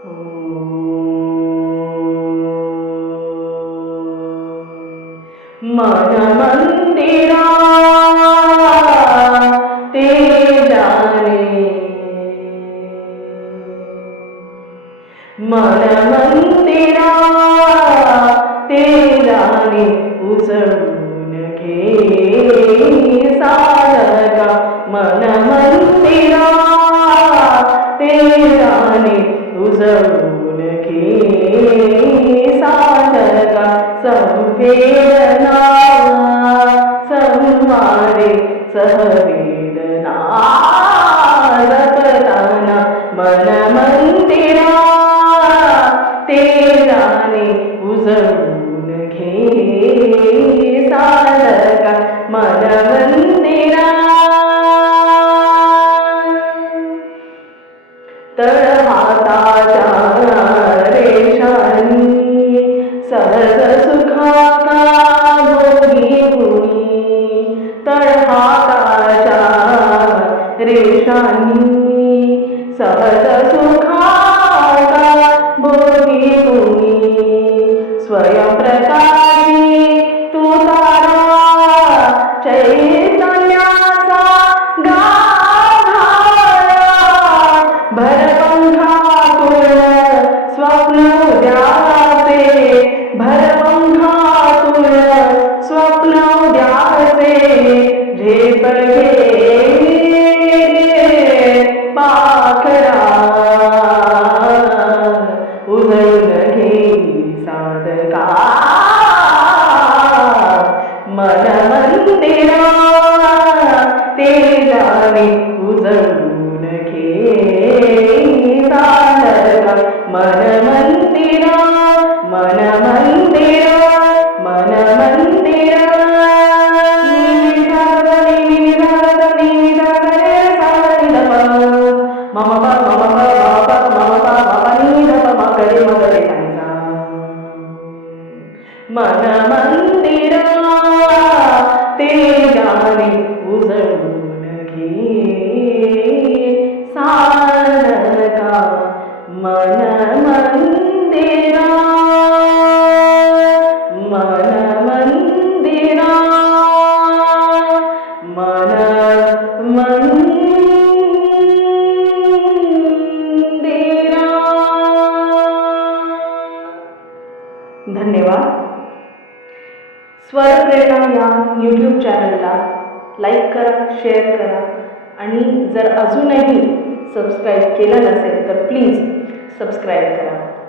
मन मंदिरा ते जाने, मन मंदिरा ते जाने, उसळून घे साधका. मन मंदिरा ते जाने, उसळून घे साधका. संवेदना संवारे सहवेदना जपताना, मन मंदिरा ते जाने, उसळून घे साधका. मन मंदिरा तळहाताच्या रेषांनी सहज सुखाचा भोगी गुणी. तळहाताच्या रेषांनी सहज सुखाचा भोगी गुणी. स्वयंप्रकाशी तू तारा चैतन्याचा गाभारा. भरपंखातून स्वप्न उद्याचे, भरपंखातून स्वप्न उद्याचे. झेप घे पाखरा, उधळून घे साधका. मन मंदिरा ते जाने, उजळून घे साधका. मन मंदिरा, मन मंदिरा, मन मंदिरा. मन मंदिरा ते जाने, उजळून घे साधका. मन मंदिरा, मन मंदिरा, मन मंदिरा. धन्यवाद. स्वर प्रेरणा या यूट्यूब चॅनलला लाईक करा, शेअर करा आणि जर अजूनही सबस्क्राईब केलं नसेल तर प्लीज सबस्क्राईब करा.